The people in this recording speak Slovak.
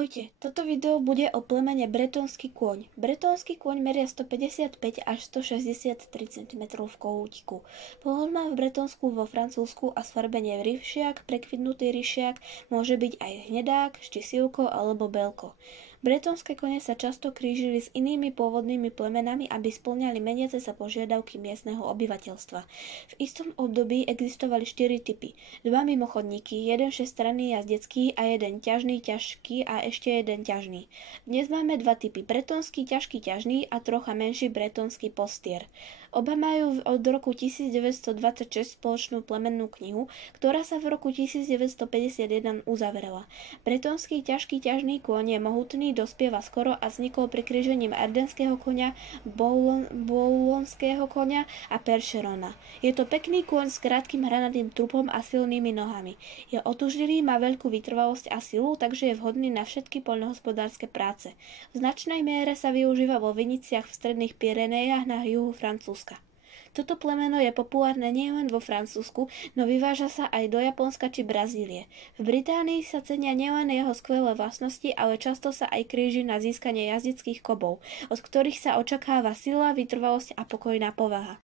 Ahojte, toto video bude o plemene bretonský kôň. Bretonský kôň meria 155 až 163 cm v kohútiku. Pôvod má v Bretonsku vo Francúzsku a sfarbenie ryšiak, prekvitnutý ryšiak, môže byť aj hnedák, štisivko alebo belko. Bretonské kone sa často krížili s inými pôvodnými plemenami, aby spĺňali meniace sa požiadavky miestneho obyvateľstva. V istom období existovali 4 typy. 2 mimochodníky, jeden všestranný jazdecký a jeden ťažný ťažký a ešte jeden ťažný. Dnes máme 2 typy, bretonský ťažký ťažný a trocha menší bretonský postier. Oba majú od roku 1926 spoločnú plemennú knihu, ktorá sa v roku 1951 uzavrela. Bretonský ťažký ťažný kôň je mohutný, dospieva skoro a vznikol prikrížením ardenského koňa, boulonského koňa a percherona. Je to pekný kôň s krátkym hranatým trupom a silnými nohami. Je otužlivý, má veľkú vytrvalosť a silu, takže je vhodný na všetky poľnohospodárske práce. V značnej miere sa využíva vo viniciach v stredných Pyrenéjach na juhu Francúzska. Toto plemeno je populárne nielen vo Francúzsku, no vyváža sa aj do Japonska či Brazílie. V Británii sa cenia nielen jeho skvelé vlastnosti, ale často sa aj kríži na získanie jazdeckých kobov, od ktorých sa očakáva sila, vytrvalosť a pokojná povaha.